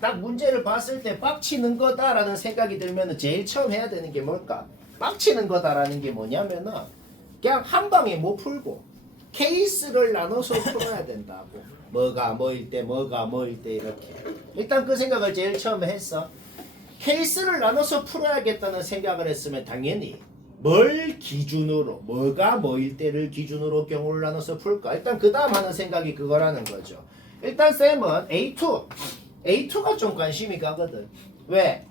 딱 문제를 봤을 때 빡치는 거다라는 생각이 들면 제일 처음 해야 되는 게 뭘까? 빡치는 거다라는 게 뭐냐면은 그냥 한 방에 못 풀고 케이스를 나눠서 풀어야 된다고. 뭐가 뭐일 때 뭐가 뭐일 때 이렇게. 일단 그 생각을 제일 처음에 했어. 케이스를 나눠서 풀어야겠다는 생각을 했으면 당연히 뭘 기준으로 뭐가 뭐일 때를 기준으로 경우를 나눠서 풀까. 일단 그 다음 하는 생각이 그거라는 거죠. 일단 쌤은 A2가 좀 관심이 가거든. 왜?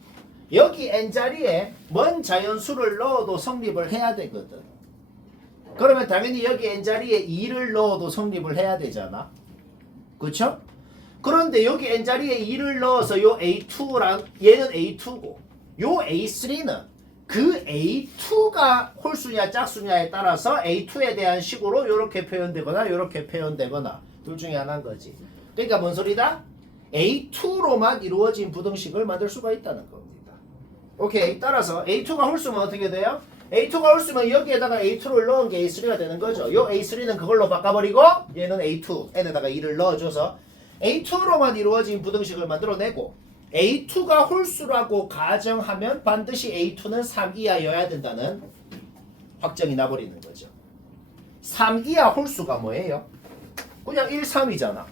여기 n자리에 뭔 자연수를 넣어도 성립을 해야 되거든. 그러면 당연히 여기 n자리에 2를 넣어도 성립을 해야 되잖아. 그쵸? 그런데 여기 n자리에 2를 넣어서 요 A2랑 얘는 A2고 요 A3는 그 A2가 홀수냐 짝수냐에 따라서 A2에 대한 식으로 이렇게 표현되거나 이렇게 표현되거나 둘 중에 하나인 거지. 그러니까 뭔 소리다? A2로만 이루어진 부등식을 만들 수가 있다는 겁니다. 오케이. 따라서 A2가 홀수면 어떻게 돼요? A2가 홀수면 여기에다가 A2를 넣은 게 A3가 되는 거죠. 요 A3는 그걸로 바꿔버리고 얘는 A2, n에다가 2를 넣어줘서 A2로만 이루어진 부등식을 만들어내고 A2가 홀수라고 가정하면 반드시 A2는 3 이하여야 된다는 확정이 나버리는 거죠. 3 이하 홀수가 뭐예요? 그냥 1, 3이잖아.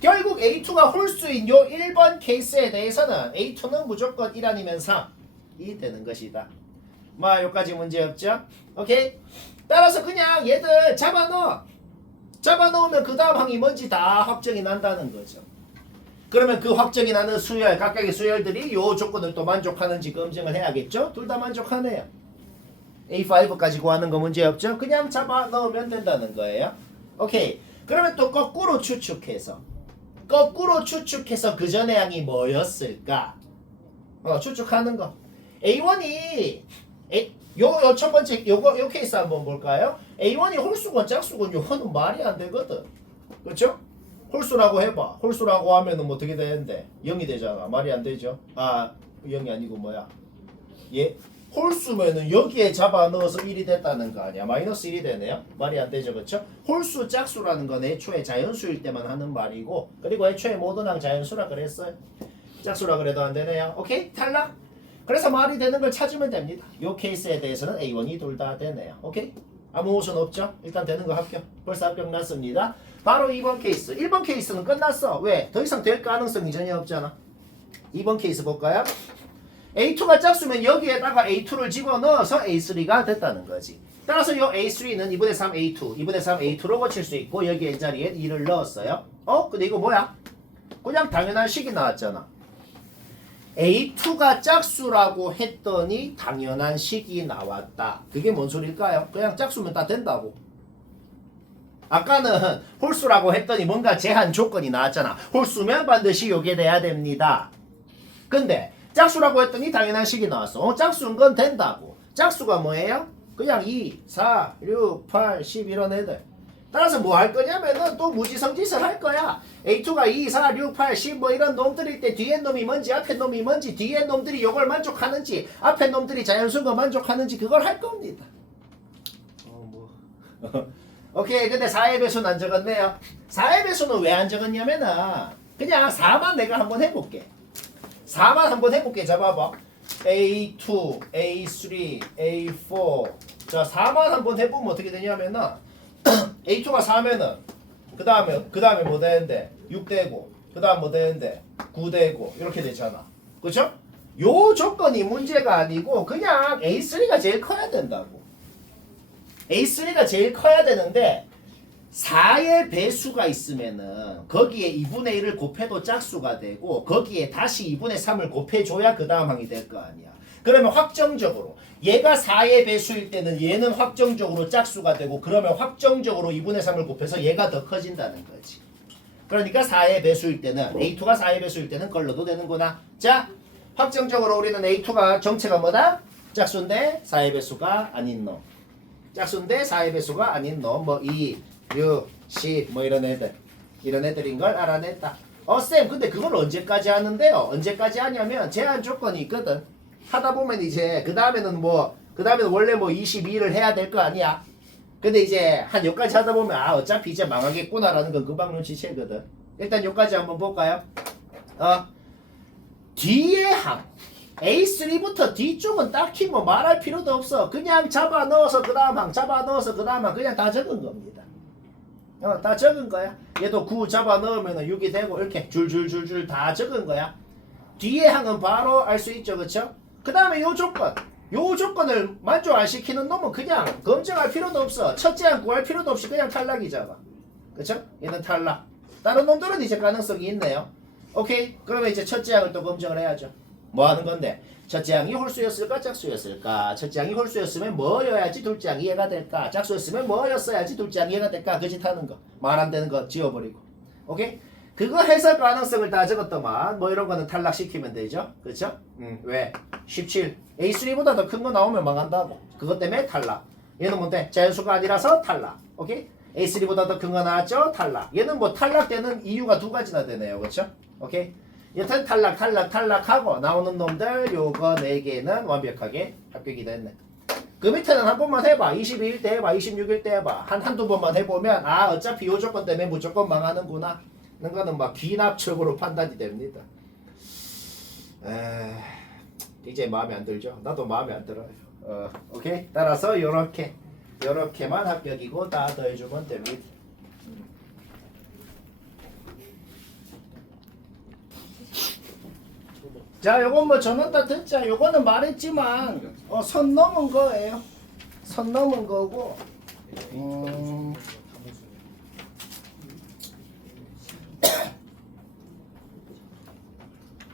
결국 A2가 홀수인 요 1번 케이스에 대해서는 A2는 무조건 1 아니면 3이 되는 것이다. 여기까지 문제 없죠? 오케이? 따라서 그냥 얘들 잡아넣으면 그 다음 항이 뭔지 다 확정이 난다는 거죠. 그러면 그 확정이 나는 수열, 각각의 수열들이 요 조건을 또 만족하는지 검증을 해야겠죠? 둘 다 만족하네요. A5까지 구하는 거 문제 없죠? 그냥 잡아넣으면 된다는 거예요. 오케이. 그러면 또 거꾸로 추측해서 그 전의 항이 뭐였을까? 추측하는 거. A1이 요 첫 번째 요 케이스 한번 볼까요? A1이 홀수건 짝수건 요거는 말이 안 되거든. 그렇죠? 홀수라고 해봐. 홀수라고 하면은 뭐 어떻게 되는데? 0이 되잖아. 말이 안 되죠? 0이 아니고 뭐야? 홀수면은 여기에 잡아 넣어서 1이 됐다는 거 아니야? 마이너스 1이 되네요? 말이 안 되죠, 그렇죠? 홀수, 짝수라는 건 애초에 자연수일 때만 하는 말이고, 그리고 애초에 모든 항 자연수라 그랬어요. 짝수라 그래도 안 되네요. 오케이? 탈락? 그래서 말이 되는 걸 찾으면 됩니다. 이 케이스에 대해서는 A1이 둘 다 되네요. 오케이? 아무 오션 없죠? 일단 되는 거 합격. 벌써 합격 났습니다. 바로 2번 케이스. 1번 케이스는 끝났어. 왜? 더 이상 될 가능성이 전혀 없잖아. 2번 케이스 볼까요? A2가 짝수면 여기에다가 A2를 집어넣어서 A3가 됐다는 거지. 따라서 이 A3는 2분의 3 A2, 2분의 3 A2로 고칠 수 있고 여기 n자리에 2를 넣었어요. 근데 이거 뭐야? 그냥 당연한 식이 나왔잖아. A2가 짝수라고 했더니 당연한 식이 나왔다. 그게 뭔 소릴까요? 그냥 짝수면 다 된다고. 아까는 홀수라고 했더니 뭔가 제한 조건이 나왔잖아. 홀수면 반드시 요게 돼야 됩니다. 근데 짝수라고 했더니 당연한 식이 나왔어. 짝수인 건 된다고. 짝수가 뭐예요? 그냥 2, 4, 6, 8, 10 이런 애들. 따라서 뭐 할 거냐면은 또 무지성짓을 할 거야. A2가 2, 4, 6, 8, 10 뭐 이런 놈들일 때 뒤에 놈이 뭔지 앞에 놈이 뭔지 뒤에 놈들이 요걸 만족하는지 앞에 놈들이 자연수인 거 만족하는지 그걸 할 겁니다. 오케이. 근데 4의 배수는 안 적었네요. 4의 배수는 왜 안 적었냐면은 그냥 4만 내가 한번 해볼게. 4만 한번 해볼게. 잡아봐. A2, A3, A4. 자, 4만 한번 해보면 어떻게 되냐면은 A2가 4면은 그 다음에 뭐 되는데 6 되고 그 다음 뭐 되는데 9 되고 이렇게 되잖아. 그쵸? 요 조건이 문제가 아니고 그냥 A3가 제일 커야 된다고. A3가 제일 커야 되는데 4의 배수가 있으면은 거기에 2분의 1을 곱해도 짝수가 되고 거기에 다시 2분의 3을 곱해줘야 그 다음 항이 될 거 아니야. 그러면 확정적으로 얘가 4의 배수일 때는 얘는 확정적으로 짝수가 되고 그러면 확정적으로 2분의 3을 곱해서 얘가 더 커진다는 거지. 그러니까 4의 배수일 때는 A2가 4의 배수일 때는 걸러도 되는구나. 자, 확정적으로 우리는 A2가 정체가 뭐다? 짝수인데 4의 배수가 아닌 놈. 짝수인데 4의 배수가 아닌 놈. 뭐 2, 6, 10 뭐 이런 애들인 걸 알아냈다. 쌤 근데 그걸 언제까지 하는데요? 언제까지 하냐면 제한 조건이 있거든. 하다 보면 이제 그 다음에는 원래 뭐 22를 해야 될 거 아니야. 근데 이제 한 여기까지 하다 보면 어차피 이제 망하겠구나라는 건 금방 눈치채거든. 일단 여기까지 한번 볼까요? 뒤에 항 A3부터 뒤쪽은 딱히 뭐 말할 필요도 없어. 그냥 잡아 넣어서 그 다음 항, 잡아 넣어서 그 다음 항 그냥 다 적은 겁니다. 다 적은 거야. 얘도 9 잡아 넣으면 6이 되고 이렇게 줄줄줄줄 다 적은 거야. 뒤에 항은 바로 알 수 있죠. 그쵸? 그 다음에 요 조건. 요 조건을 만족 안 시키는 놈은 그냥 검증할 필요도 없어. 첫째 항 구할 필요도 없이 그냥 탈락이잖아. 그쵸? 얘는 탈락. 다른 놈들은 이제 가능성이 있네요. 오케이? 그러면 이제 첫째 항을 또 검증을 해야죠. 뭐 하는 건데? 첫째 항이 홀수였을까 짝수였을까? 첫째 항이 홀수였으면 뭐여야지 둘째 항이 이해가 될까? 짝수였으면 뭐였어야지 둘째 항이 이해가 될까? 그 짓 하는 거. 말 안 되는 거 지워버리고. 오케이? 그거 해석 가능성을 다 적었더만 뭐 이런 거는 탈락시키면 되죠. 그쵸? 왜? 17. A3보다 더 큰 거 나오면 망한다고. 그것 때문에 탈락. 얘는 뭔데? 자연수가 아니라서 탈락. 오케이? A3보다 더 큰 거 나왔죠? 탈락. 얘는 뭐 탈락되는 이유가 두 가지나 되네요. 그쵸? 오케이? 여튼 탈락하고 나오는 놈들 요거 4개는 완벽하게 합격이 됐네. 그 밑에는 한 번만 해봐. 22일 때 해봐. 26일 때 해봐. 한두 번만 해보면 아 어차피 요 조건 때문에 무조건 망하는구나. 는 거는 막 귀납적으로 판단이 됩니다. 이제 마음에 안 들죠? 나도 마음에 안 들어요. 오케이? 따라서 요렇게만 합격이고 다 더해주면 됩니다. 자, 요건 뭐 저는 다 듣자. 요거는 말했지만 선 넘은 거예요. 선 넘은 거고.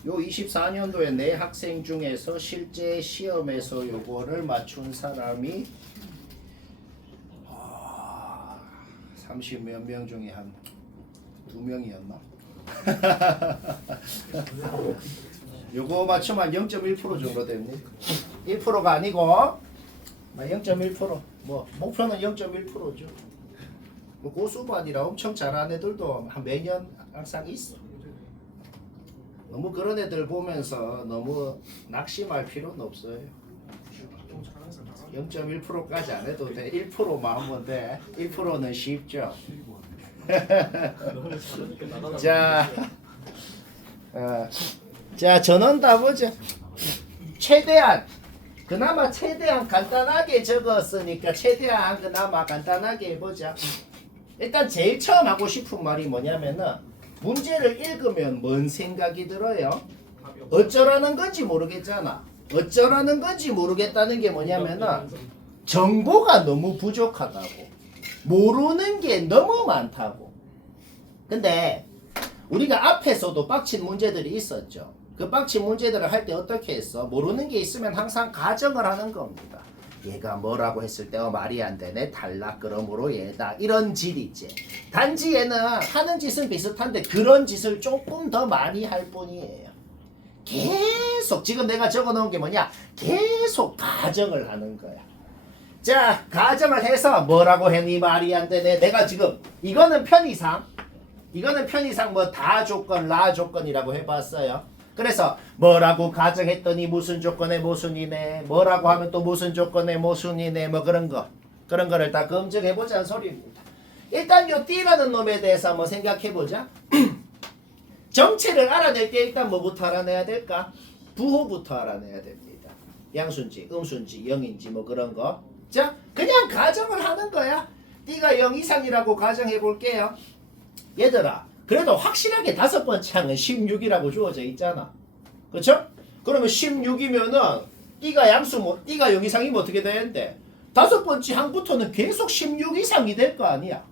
요 24년도에 내 학생 중에서 실제 시험에서 요거를 맞춘 사람이 30몇 명 중에 한 2명이었나? 요거 맞추면 0.1% 정도 됩니다. 1%가 아니고 0.1%. 뭐 목표는 0.1%죠. 뭐 고수반이라 엄청 잘하는 애들도 한 매년 항상 있어. 너무 그런 애들 보면서 너무 낙심할 필요는 없어요. 0.1%까지 안 해도 돼. 1%만 하면 돼. 1%는 쉽죠. 자, 전원 다 보자. 최대한 그나마 최대한 간단하게 적었으니까 최대한 그나마 간단하게 해보자. 일단 제일 처음 하고 싶은 말이 뭐냐면은 문제를 읽으면 뭔 생각이 들어요? 어쩌라는 건지 모르겠잖아. 어쩌라는 건지 모르겠다는 게 뭐냐면은 정보가 너무 부족하다고. 모르는 게 너무 많다고. 근데 우리가 앞에서도 빡친 문제들이 있었죠. 그 빡친 문제들을 할 때 어떻게 했어? 모르는 게 있으면 항상 가정을 하는 겁니다. 얘가 뭐라고 했을 때 말이 안 되네. 탈락. 그러므로 얘다. 이런 질이지. 단지 얘는 하는 짓은 비슷한데 그런 짓을 조금 더 많이 할 뿐이에요. 계속 지금 내가 적어놓은 게 뭐냐? 계속 가정을 하는 거야. 자, 가정을 해서 뭐라고 했니? 말이 안 되네. 내가 지금 이거는 편의상 뭐 다 조건, 라 조건이라고 해봤어요. 그래서 뭐라고 가정했더니 무슨 조건에 모순이네, 뭐라고 하면 또 무슨 조건에 모순이네, 뭐 그런 거를 다 검증해보자는 소리입니다. 일단 요 D라는 놈에 대해서 한번 생각해보자. 정체를 알아낼 때 일단 뭐부터 알아내야 될까? 부호부터 알아내야 됩니다. 양수인지 음수인지 0인지 뭐 그런 거. 자, 그냥 가정을 하는 거야. D가 0 이상이라고 가정해볼게요. 얘들아, 그래도 확실하게 5번째 항은 16이라고 주어져 있잖아. 그쵸? 그러면 16이면은 D가 0 이상이면 어떻게 되는데? 5번째 항부터는 계속 16 이상이 될 거 아니야.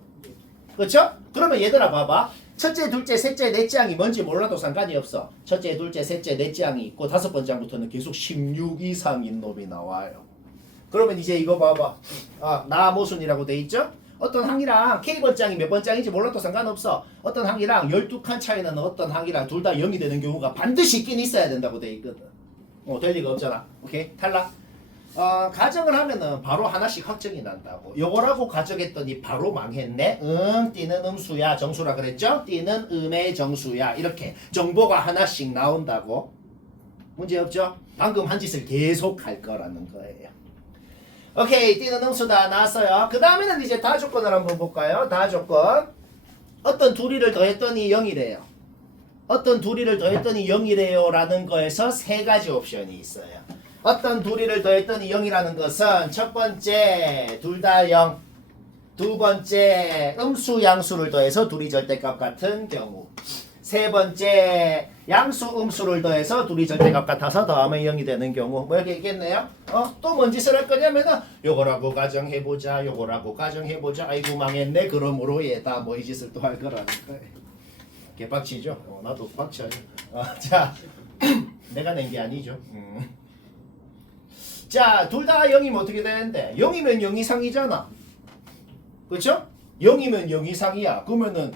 그쵸? 그러면 얘들아 봐봐. 첫째, 둘째, 셋째, 넷째 항이 뭔지 몰라도 상관이 없어. 첫째, 둘째, 셋째, 넷째 항이 있고 5번째 항부터는 계속 16 이상인 놈이 나와요. 그러면 이제 이거 봐봐. 나 모순이라고 돼 있죠? 어떤 항이랑 K번장이 몇 번장인지 몰라도 상관없어. 어떤 항이랑 12칸 차이 나는 어떤 항이랑 둘 다 0이 되는 경우가 반드시 있긴 있어야 된다고 돼 있거든. 될 리가 없잖아. 오케이? 탈락. 가정을 하면은 바로 하나씩 확정이 난다고. 요거라고 가정했더니 바로 망했네. D는 음수야. 정수라 그랬죠? D는 음의 정수야. 이렇게 정보가 하나씩 나온다고. 문제 없죠? 방금 한 짓을 계속 할 거라는 거예요. 오케이, D는 음수다 나왔어요. 그 다음에는 이제 다 조건을 한번 볼까요? 다 조건. 어떤 둘이를 더했더니 0이래요. 어떤 둘이를 더했더니 0이래요 라는 거에서 세 가지 옵션이 있어요. 어떤 둘이를 더했더니 0이라는 것은 첫 번째 둘 다 0, 두 번째 음수 양수를 더해서 둘이 절대값 같은 경우, 세 번째 양수 음수를 더해서 둘이 절대값 같아서 더하면 0이 되는 경우. 뭐 이렇게 있겠네요. 또 뭔 짓을 할 거냐면은 요거라고 가정해보자, 요거라고 가정해보자. 아이고 망했네. 그러므로 얘다 뭐 이 짓을 또 할 거라는 거예요. 개빡치죠? 나도 빡쳐요. 자, 내가 낸 게 아니죠. 자, 둘 다 0이면 어떻게 되는데? 0이면 0 이상이잖아. 그렇죠? 0이면 0 이상이야. 그러면은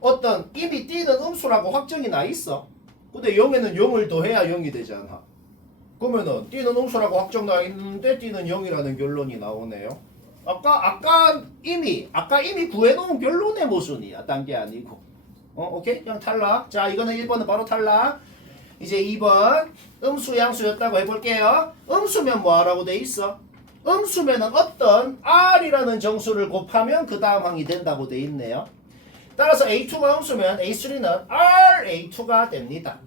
어떤 이미 띄는 음수라고 확정이 나 있어. 근데 0에는 0을 더해야 0이 되잖아. 그러면은 띄는 음수라고 확정 나 있는데 띄는 0이라는 결론이 나오네요. 아까 이미 구해놓은 결론의 모순이야. 딴 게 아니고. 오케이? 그냥 탈락. 자, 이거는 1번은 바로 탈락. 이제 2번 음수 양수였다고 해볼게요. 음수면 뭐하라고 돼 있어? 음수면은 어떤 R이라는 정수를 곱하면 그 다음 항이 된다고 돼 있네요. 따라서 A2가 음수면 A3는 RA2가 됩니다.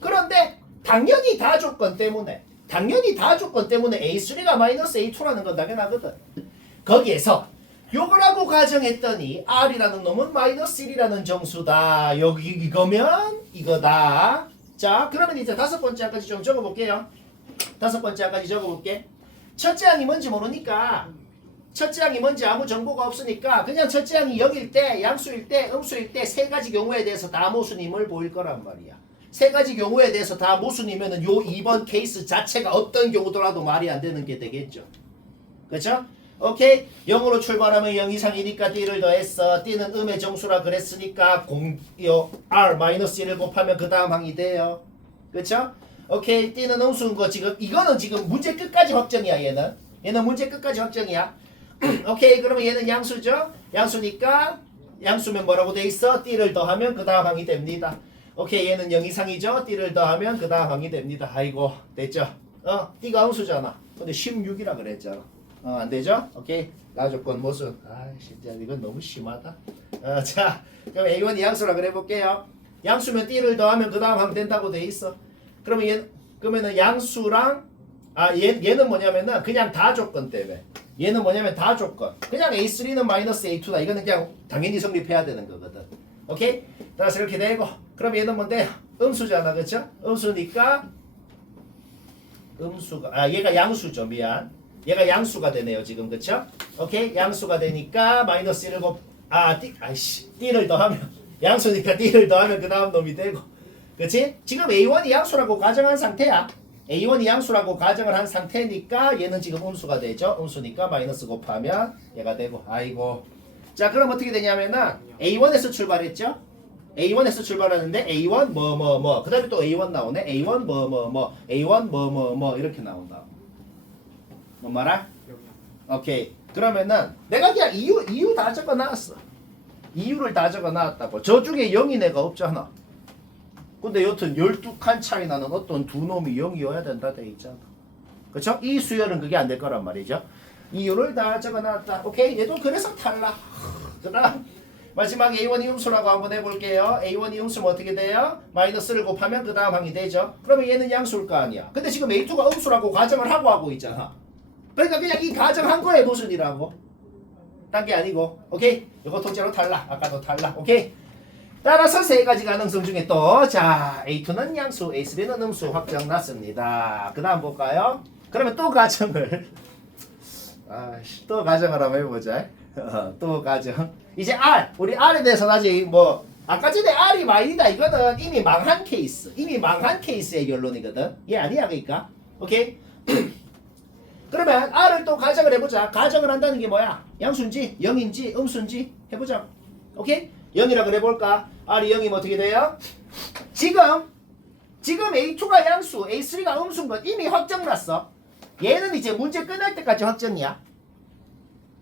그런데 당연히 다 조건 때문에 A3가 마이너스 A2라는 건 당연하거든. 거기에서 요거라고 가정했더니 R이라는 놈은 마이너스 1이라는 정수다. 여기 이거면 이거다. 자, 그러면 이제 다섯 번째 항까지 좀 적어볼게요. 다섯 번째 항까지 적어볼게. 첫째 항이 뭔지 모르니까, 첫째 항이 뭔지 아무 정보가 없으니까 그냥 첫째 항이 0일 때, 양수일 때, 음수일 때 세 가지 경우에 대해서 다 모순임을 보일 거란 말이야. 세 가지 경우에 대해서 다 모순이면은 요 2번 케이스 자체가 어떤 경우더라도 말이 안 되는 게 되겠죠. 그렇죠? 오케이? 0으로 출발하면 0 이상이니까 D를 더했어. D는 음의 정수라 그랬으니까 R-1을 곱하면 그 다음 항이 돼요. 그쵸? 오케이? D는 음수인 거 이거는 지금 문제 끝까지 확정이야. 얘는 문제 끝까지 확정이야. 오케이? 그러면 얘는 양수죠? 양수니까 양수면 뭐라고 돼 있어? D를 더하면 그 다음 항이 됩니다. 오케이? 얘는 0 이상이죠? D를 더하면 그 다음 항이 됩니다. 아이고 됐죠? D가 음수잖아. 근데 16이라 그랬잖아. 안 되죠? 오케이. 라조건 모순. 진짜 이건 너무 심하다. 자, 그럼 A1이 양수라 그래 볼게요. 양수면 D를 더하면 그 다음 하면 된다고 돼 있어. 그러면은 양수랑 얘는 뭐냐면은 그냥 다 조건 때문에. 얘는 뭐냐면 다 조건. 그냥 A3는 마이너스 A2다. 이거는 그냥 당연히 성립해야 되는 거거든. 오케이? 따라서 이렇게 되고. 그럼 얘는 뭔데? 음수잖아, 그렇죠? 음수니까 얘가 양수죠. 미안. 얘가 양수가 되네요 지금. 그쵸? 오케이? 양수가 되니까 마이너스 1을 D를 더하면 양수니까 D를 더하면 그 다음 놈이 되고. 그치? 지금 A1이 양수라고 가정한 상태야. A1이 양수라고 가정을 한 상태니까 얘는 지금 음수가 되죠. 음수니까 마이너스 곱하면 얘가 되고. 아이고. 자, 그럼 어떻게 되냐면은 A1에서 출발했죠? A1에서 출발하는데 A1 그 다음에 또 A1 나오네. A1 A1 이렇게 나온다. 뭔 말아? 오케이. 그러면은 내가 그냥 이유 다 적어놨어. 이유를 다 적어놨다고. 저 중에 0인 애가 없잖아. 근데 여튼 12칸 차이 나는 어떤 두 놈이 0이어야 된다 돼 있잖아. 그쵸? 이 수열은 그게 안 될 거란 말이죠. 이유를 다 적어놨다. 오케이. 얘도 그래서 탈락. 그다음 마지막 A1이 음수라고 한번 해볼게요. A1이 음수면 어떻게 돼요? 마이너스를 곱하면 그 다음 항이 되죠. 그러면 얘는 양수일 거 아니야. 근데 지금 A2가 음수라고 가정을 하고 있잖아. 그러니까 그냥 이 가정한 거에 모순이라고. 딴 게 아니고. 오케이? 이거 통째로 탈락. 아까도 탈락. 오케이? 따라서 세 가지 가능성 중에 또 자, A2는 양수, A3는 음수 확정 났습니다. 그 다음 볼까요? 그러면 또 가정을 또 가정을 한번 해보자. 또 가정. 이제 R. 우리 R에 대해서 아직 아까 전에 R이 Y다. 이거는 이미 망한 케이스. 이미 망한 케이스의 결론이거든. 얘 아니야 그러니까. 오케이? 그러면 R을 또 가정을 해보자. 가정을 한다는 게 뭐야? 양수인지 0인지 음수인지 해보자. 오케이? 0이라 그래 볼까? R이 0이면 어떻게 돼요? 지금 A2가 양수, A3가 음수인 건 이미 확정났어. 얘는 이제 문제 끝날 때까지 확정이야.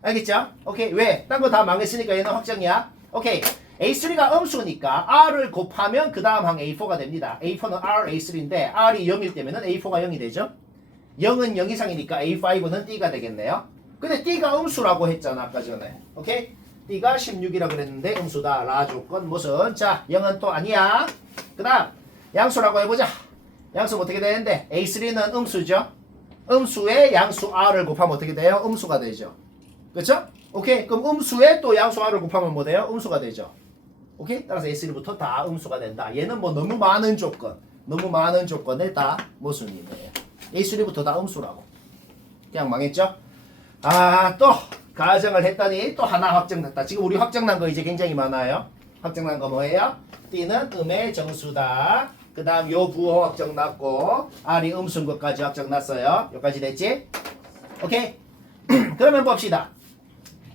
알겠죠? 오케이. 왜? 딴 거 다 망했으니까 얘는 확정이야. 오케이. A3가 음수니까 R을 곱하면 그 다음 항 A4가 됩니다. A4는 R, A3인데 R이 0일 때면은 A4가 0이 되죠? 0은 0 이상이니까 A5는 D가 되겠네요. 근데 D가 음수라고 했잖아 아까 전에. 오케이? D가 16이라 그랬는데 음수다. 라 조건 무슨? 자, 0은 또 아니야. 그 다음 양수라고 해보자. 양수 어떻게 되는데 A3는 음수죠. 음수에 양수 R을 곱하면 어떻게 돼요? 음수가 되죠. 그렇죠? 오케이. 그럼 음수에 또 양수 R을 곱하면 뭐 돼요? 음수가 되죠. 오케이? 따라서 A3부터 다 음수가 된다. 얘는 뭐 너무 많은 조건을 다 모순이네요. A3부터 다 음수라고. 그냥 망했죠? 아, 또 가정을 했더니 또 하나 확정났다. 지금 우리 확정난 거 이제 굉장히 많아요. 확정난 거 뭐예요? D는 음의 정수다. 그 다음 요 부호 확정났고 R이 음수인 것까지 확정났어요. 여기까지 됐지? 오케이? 그러면 봅시다.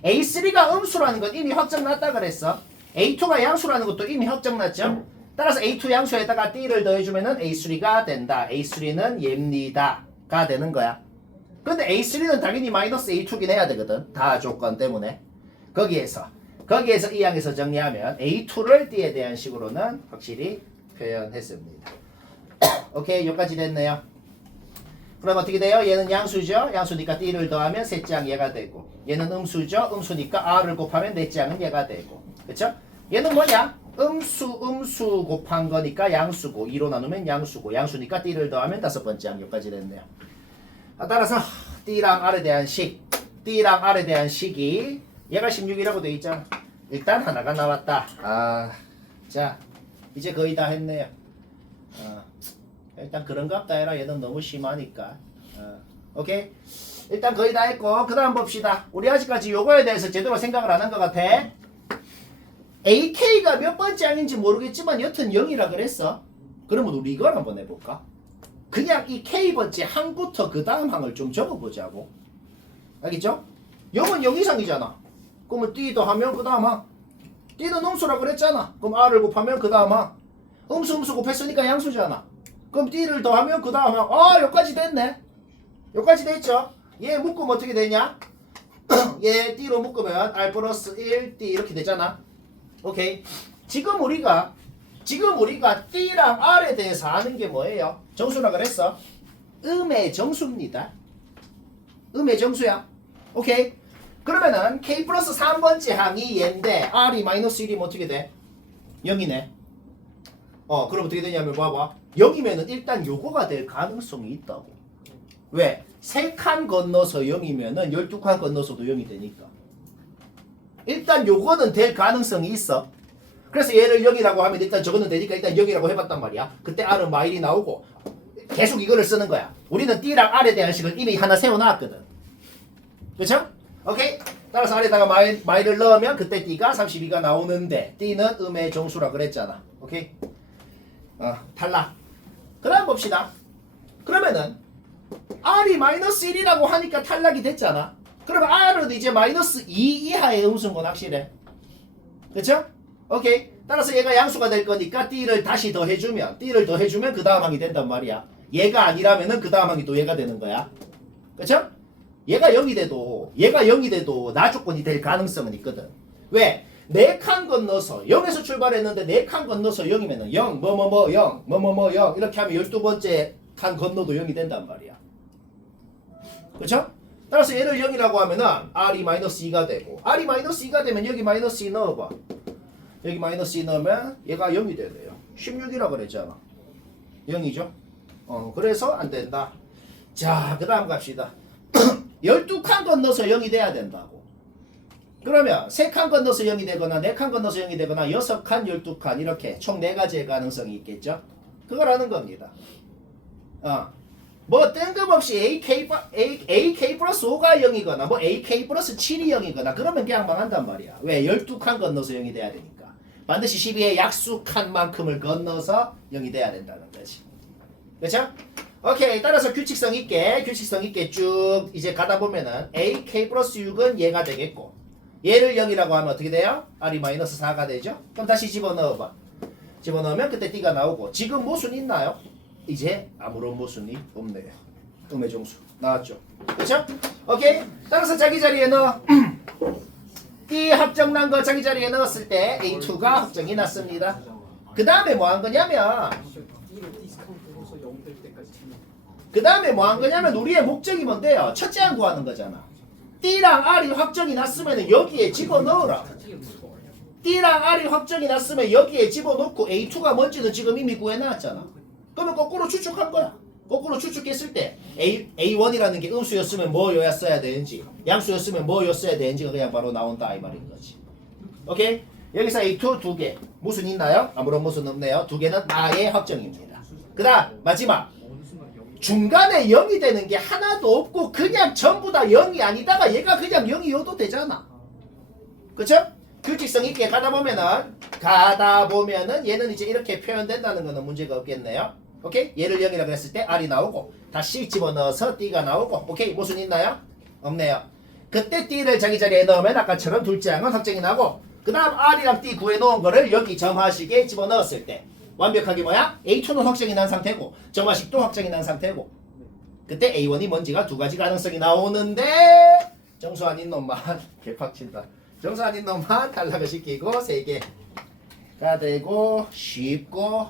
A3가 음수라는 건 이미 확정났다 그랬어. A2가 양수라는 것도 이미 확정났죠? 따라서 A2 양수에다가 D를 더해주면 A3가 된다. A3는 얘입니다가 되는 거야. 근데 A3는 당연히 마이너스 A2긴 해야 되거든. 다 조건 때문에. 거기에서 이 항에서 정리하면 A2를 D에 대한 식으로는 확실히 표현했습니다. 오케이, 여기까지 됐네요. 그럼 어떻게 돼요? 얘는 양수죠? 양수니까 D를 더하면 셋째 항 얘가 되고, 얘는 음수죠? 음수니까 R을 곱하면 넷째 항은 얘가 되고, 그쵸? 얘는 뭐냐? 음수 곱한 거니까 양수고, 2로 나누면 양수고, 양수니까 D를 더하면 다섯 번째 항 여기까지 됐네요. 따라서 D랑 R에 대한 식이 얘가 16이라고 돼 있잖아. 일단 하나가 나왔다. 자, 이제 거의 다 했네요. 일단 그런갑다 해라. 얘는 너무 심하니까. 오케이? 일단 거의 다 했고 그 다음 봅시다. 우리 아직까지 요거에 대해서 제대로 생각을 안 한 것 같아. AK가 몇 번째 항인지 모르겠지만 여튼 0이라 그랬어. 그러면 우리 이걸 한번 해볼까? 그냥 이 K번째 항부터 그 다음 항을 좀 적어보자고. 알겠죠? 0은 0 이상이잖아. 그러면 D 더하면 그 다음 항. D는 음수라 그랬잖아. 그럼 R을 곱하면 그 다음 항. 음수 곱했으니까 양수잖아. 그럼 D를 더하면 그 다음 항. 여기까지 됐네. 여기까지 됐죠? 얘 묶으면 어떻게 되냐? 얘 D로 묶으면 R 플러스 1 D 이렇게 되잖아. 오케이. 지금 우리가 D랑 R에 대해서 아는 게 뭐예요? 정수라 그랬어? 음의 정수입니다. 음의 정수야. 오케이. 그러면은 K 플러스 3번째 항이 얘인데 R이 마이너스 1이면 어떻게 돼? 0이네. 그럼 어떻게 되냐면 봐봐. 0이면은 일단 요거가 될 가능성이 있다고. 왜? 3칸 건너서 0이면은 12칸 건너서도 0이 되니까. 일단 요거는 될 가능성이 있어. 그래서 얘를 0이라고 하면 일단 저거는 되니까 일단 0이라고 해봤단 말이야. 그때 R은 마일이 나오고 계속 이거를 쓰는 거야. 우리는 D랑 R에 대한 식을 이미 하나 세워놨거든. 그렇죠? 오케이? 따라서 R에다가 마일을 넣으면 그때 D가 32가 나오는데 D는 음의 정수라 그랬잖아. 오케이? 탈락. 그 다음 봅시다. 그러면은 R이 마이너스 1이라고 하니까 탈락이 됐잖아. 그러면 R은 이제 마이너스 2 이하의 음수인 건 확실해. 그쵸? 오케이. 따라서 얘가 양수가 될 거니까 D를 다시 더해주면 그 다음 항이 된단 말이야. 얘가 아니라면은 그 다음 항이 또 얘가 되는 거야. 그쵸? 얘가 0이 돼도 나 조건이 될 가능성은 있거든. 왜? 4칸 건너서 0에서 출발했는데 4칸 건너서 0이면은 0 0 이렇게 하면 12번째 칸 건너도 0이 된단 말이야. 그쵸? 따라서 얘를 0이라고 하면은 R이 마이너스 2가 되고 R이 마이너스 2가 되면 여기 마이너스 2 넣어봐. 여기 마이너스 2 넣으면 얘가 0이 되네요. 16이라고 그랬잖아. 0이죠? 그래서 안 된다. 자, 그 다음 갑시다. 12칸 건너서 0이 돼야 된다고. 그러면 3칸 건너서 0이 되거나 4칸 건너서 0이 되거나 6칸, 12칸 이렇게 총 4가지의 가능성이 있겠죠? 그거라는 겁니다. 뭐 뜬금없이 AK 플러스 5가 0이거나 뭐 AK 플러스 7이 0이거나 그러면 그냥 망한단 말이야. 왜? 12칸 건너서 0이 돼야 되니까. 반드시 12의 약수칸 만큼을 건너서 0이 돼야 된다는 거지. 그렇죠? 오케이. 따라서 규칙성 있게 쭉 이제 가다 보면은 AK 플러스 6은 얘가 되겠고 얘를 0이라고 하면 어떻게 돼요? R이 마이너스 4가 되죠? 그럼 다시 집어넣어봐. 집어넣으면 그때 D가 나오고 지금 모순 있나요? 이제 아무런 모순이 없네요. 음의 정수 나왔죠? 그렇죠? 오케이. 따라서 자기 자리에 넣어. D 합정난 거 자기 자리에 넣었을 때 A2가 합정이 났습니다. 그 다음에 뭐 한 거냐면 우리의 목적이 뭔데요? 첫째 항 구하는 거잖아. D랑 R이 확정이 났으면 여기에 집어넣어라. D랑 R이 확정이 났으면 여기에 집어넣고 A2가 뭔지는 지금 이미 구해놨잖아. 그러면 거꾸로 추측한 거야. 거꾸로 추측했을 때 A1이라는 게 음수였으면 뭐였어야 되는지, 양수였으면 뭐였어야 되는지가 그냥 바로 나온다 이 말인 거지. 오케이? 여기서 A2 두 개. 무슨 있나요? 아무런 무슨 없네요. 두 개는 나의 확정입니다. 그 다음 마지막. 중간에 0이 되는 게 하나도 없고 그냥 전부 다 0이 아니다가 얘가 그냥 0이어도 되잖아. 그쵸? 규칙성 있게 가다 보면은 얘는 이제 이렇게 표현된다는 거는 문제가 없겠네요. 오케이? 얘를 0이라고 했을 때 R이 나오고 다시 집어넣어서 D가 나오고 오케이? 무슨 있나요? 없네요. 그때 D를 자기 자리에 넣으면 아까처럼 둘째 항은 확정이 나고 그 다음 R이랑 D 구해놓은 거를 여기 점화식에 집어넣었을 때 완벽하게 뭐야? A2는 확정이 난 상태고 점화식도 확정이 난 상태고 그때 A1이 뭔지가 두 가지 가능성이 나오는데 정수 아닌 놈만 개팍친다. 정수 아닌 놈만 탈락을 시키고 세 개가 되고 쉽고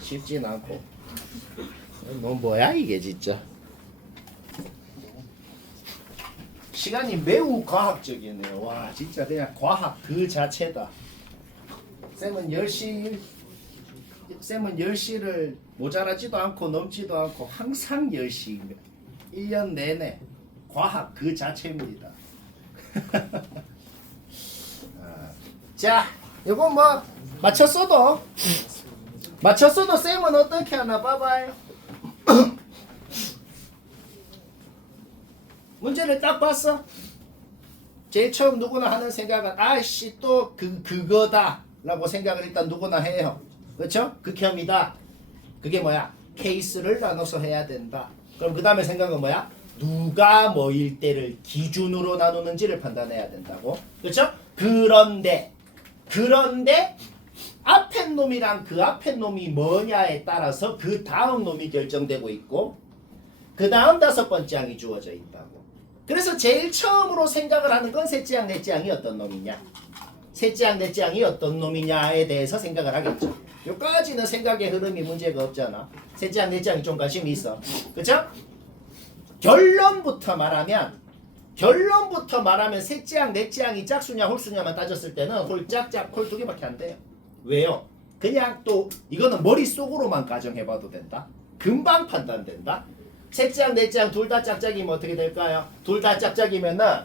쉽진 않고 너 뭐야 이게 진짜 시간이 매우 과학적이네요. 와 진짜 그냥 과학 그 자체다. 쌤은 10시를 모자라지도 않고 넘지도 않고 항상 10시 1년 내내 과학 그 자체입니다. 자 이거 뭐 맞췄어도 쌤은 어떻게 하나 봐봐요. 문제를 딱 봤어. 제일 처음 누구나 하는 생각은 아이씨 또 그거다 라고 생각을 일단 누구나 해요. 그렇죠? 극혐이다. 그게 뭐야? 케이스를 나눠서 해야 된다. 그럼 그 다음에 생각은 뭐야? 누가 뭐일 때를 기준으로 나누는지를 판단해야 된다고. 그렇죠? 그런데 앞에 놈이랑 그 앞에 놈이 뭐냐에 따라서 그 다음 놈이 결정되고 있고 그 다음 다섯 번째 항이 주어져 있다고. 그래서 제일 처음으로 생각을 하는 건 셋째 항, 넷째 항이 어떤 놈이냐. 셋째 항, 넷째 항이 어떤 놈이냐에 대해서 생각을 하겠죠. 여기까지는 생각의 흐름이 문제가 없잖아. 셋째 항, 넷째 항이 좀 관심이 있어. 그쵸? 결론부터 말하면 셋째 항, 넷째 항이 짝수냐 홀수냐만 따졌을 때는 홀짝짝 홀 두 개밖에 안 돼요. 왜요? 그냥 또 이거는 머릿속으로만 가정해봐도 된다. 금방 판단된다. 셋째 항, 넷째 항 둘 다 짝짝이면 어떻게 될까요? 둘 다 짝짝이면은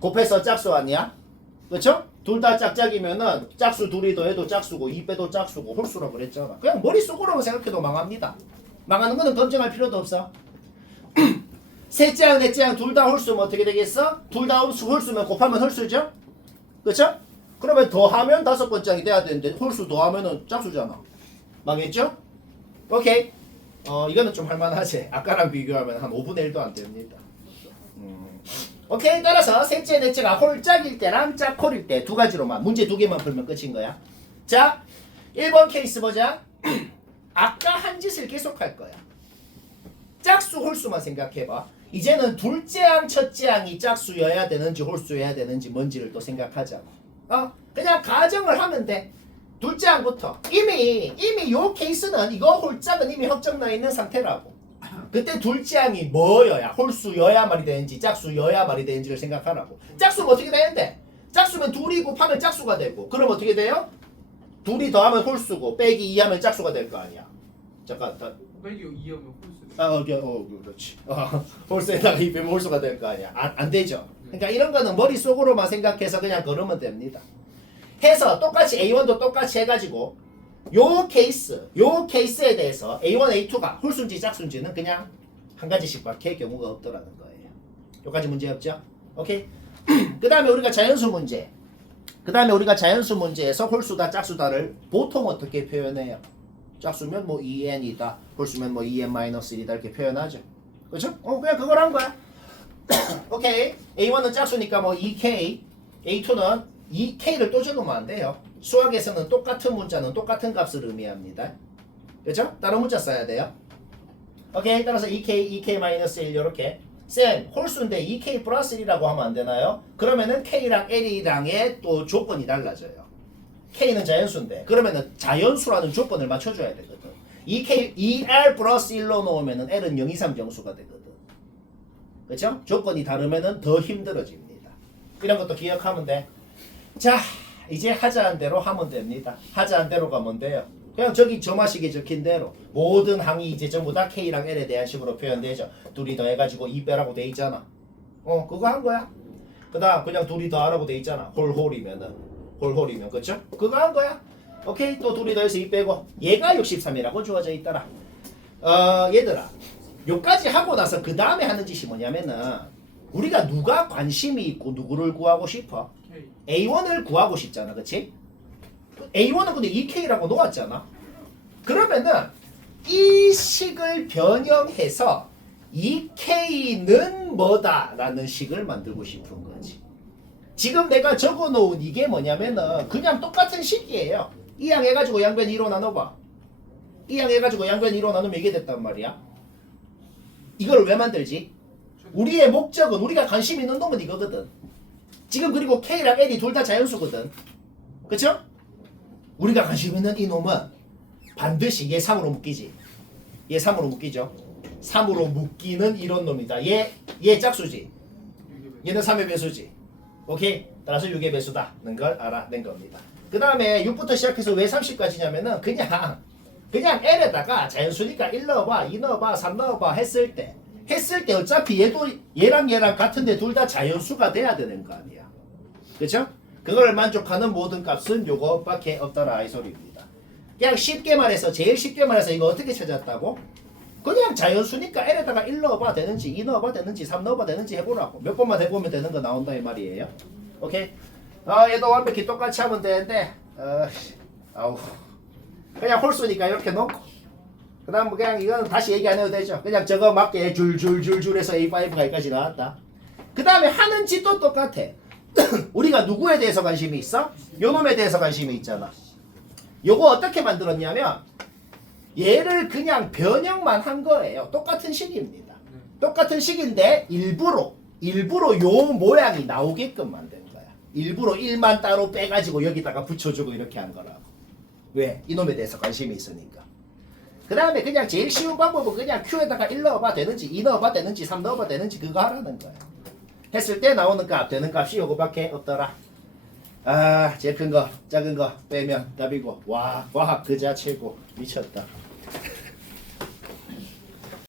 곱해서 짝수 아니야? 그렇죠? 둘 다 짝짝이면은 짝수 둘이 더해도 짝수고 2 빼도 짝수고 홀수라고 그랬잖아. 그냥 머릿속으로만 생각해도 망합니다. 망하는 거는 검증할 필요도 없어. 셋째 항, 넷째 항 둘 다 홀수면 어떻게 되겠어? 둘 다 홀수면 곱하면 홀수죠? 그렇죠? 그러면 더하면 다섯 번째 항이 돼야 되는데 홀수 더하면은 짝수잖아. 망했죠? 오케이. 이거는 좀 할만하지. 아까랑 비교하면 한 5분의 1도 안 됩니다. 오케이. 따라서 셋째, 넷째가 홀짝일 때랑 짝홀일 때 두 가지로만 문제 두 개만 풀면 끝인 거야. 자, 1번 케이스 보자. 아까 한 짓을 계속할 거야. 짝수 홀수만 생각해봐. 이제는 둘째 항, 첫째 항이 짝수여야 되는지 홀수여야 되는지 뭔지를 또 생각하자고. 그냥 가정을 하면 돼. 둘째 항부터 이미 요 케이스는 이거 홀짝은 이미 확정나 있는 상태라고. 그때 둘째 항이 뭐여야 홀수여야 말이 되는지 짝수여야 말이 되는지를 생각하라고. 짝수면 어떻게 되는데? 짝수면 둘이 곱하면 짝수가 되고 그럼 어떻게 돼요? 둘이 더하면 홀수고 빼기 2하면 짝수가 될 거 아니야. 잠깐 빼기 2하면 홀수. 그렇지. 홀수에다가 2 빼면 홀수가 될 거 아니야. 안 되죠. 그러니까 이런 거는 머릿속으로만 생각해서 그냥 걸으면 됩니다. 해서 똑같이 A1도 똑같이 해가지고 요 케이스에 대해서 A1, A2가 홀수인지 짝수인지는 그냥 한 가지씩밖에 경우가 없더라는 거예요. 요까지 문제 없죠? 오케이? 그 다음에 우리가 자연수 문제에서 홀수다 짝수다를 보통 어떻게 표현해요? 짝수면 뭐 2n이다 홀수면 뭐 2n-1이다 이렇게 표현하죠. 그렇죠? 그냥 그걸 한 거야. 오케이. A1은 짝수니까 뭐 2k, A2는 2k를 또 적으면 안 돼요. 수학에서는 똑같은 문자는 똑같은 값을 의미합니다. 그렇죠? 다른 문자 써야 돼요. 오케이. 따라서 2k, 2k-1 이렇게. 쌤, 홀수인데 2k 플러스 1이라고 하면 안 되나요? 그러면은 k랑 l이랑의 또 조건이 달라져요. k는 자연수인데 그러면은 자연수라는 조건을 맞춰줘야 되거든. 2r 플러스 1로 놓으면은 l은 0 이상 정수가 되거든. 그렇죠? 조건이 다르면은 더 힘들어집니다. 이런 것도 기억하면 돼. 자, 이제 하자한 대로 하면 됩니다. 하자한 대로 가면 돼요. 그냥 저기 점화식에 적힌 대로 모든 항이 이제 전부 다 K랑 L에 대한 식으로 표현되죠. 둘이 더해가지고 2빼라고 돼 있잖아. 그거 한 거야. 그 다음 그냥 둘이 더하라고 돼 있잖아. 홀홀이면 그쵸? 그거 한 거야. 오케이. 또 둘이 더해서 2 빼고 얘가 63이라고 주어져 있더라. 얘들아, 요까지 하고 나서 그 다음에 하는 짓이 뭐냐면은 우리가 누가 관심이 있고 누구를 구하고 싶어? K. A1을 구하고 싶잖아, 그치? A1은 근데 2K라고 놓았잖아. 그러면은 이 식을 변형해서 2K는 뭐다 라는 식을 만들고 싶은 거지. 지금 내가 적어놓은 이게 뭐냐면은 그냥 똑같은 식이에요. 이 양 해가지고 양변 2로 나눠봐. 이 양 해가지고 양변 2로 나누면 이게 됐단 말이야. 이걸 왜 만들지? 우리의 목적은 우리가 관심 있는 놈은 이거거든. 지금 그리고 K랑 L이 둘 다 자연수거든. 그쵸? 우리가 관심 있는 이 놈은 반드시 얘 3으로 묶이지. 얘 3으로 묶이죠. 3으로 묶이는 이런 놈이다. 얘 짝수지. 얘는 3의 배수지. 오케이? 따라서 6의 배수다는 걸 알아낸 겁니다. 그 다음에 6부터 시작해서 왜 30까지냐면은 그냥 L에다가 자연수니까 1 넣어봐, 2 넣어봐, 3 넣어봐 했을 때 어차피 얘랑 같은데 둘 다 자연수가 돼야 되는 거 아니야. 그쵸? 그걸 만족하는 모든 값은 요거밖에 없더라 이 소리입니다. 그냥 쉽게 말해서 제일 쉽게 말해서 이거 어떻게 찾았다고? 그냥 자연수니까 L에다가 1 넣어봐 되는지 2 넣어봐 되는지 3 넣어봐 되는지 해보라고. 몇 번만 해보면 되는 거 나온다 이 말이에요. 오케이? 얘도 완벽히 똑같이 하면 되는데 아우 그냥 홀수니까 이렇게 놓고 그 다음 그냥 이거는 다시 얘기 안 해도 되죠. 그냥 저거 맞게 줄줄줄줄 해서 A5가 여기까지 나왔다. 그 다음에 하는 짓도 똑같아. 우리가 누구에 대해서 관심이 있어? 요 놈에 대해서 관심이 있잖아. 요거 어떻게 만들었냐면 얘를 그냥 변형만 한 거예요. 똑같은 식입니다. 똑같은 식인데 일부러 요 모양이 나오게끔 만든 거야. 일부러 1만 따로 빼가지고 여기다가 붙여주고 이렇게 한 거라고. 왜? 이놈에 대해서 관심이 있으니까. 그 다음에 그냥 제일 쉬운 방법은 그냥 Q에다가 1 넣어봐 되는지 2 넣어봐 되는지 3 넣어봐 되는지 그거 하라는 거야. 했을 때 나오는 값 되는 값이 요거밖에 없더라. 제일 큰 거 작은 거 빼면 답이고 와 과학 그 자체고 미쳤다.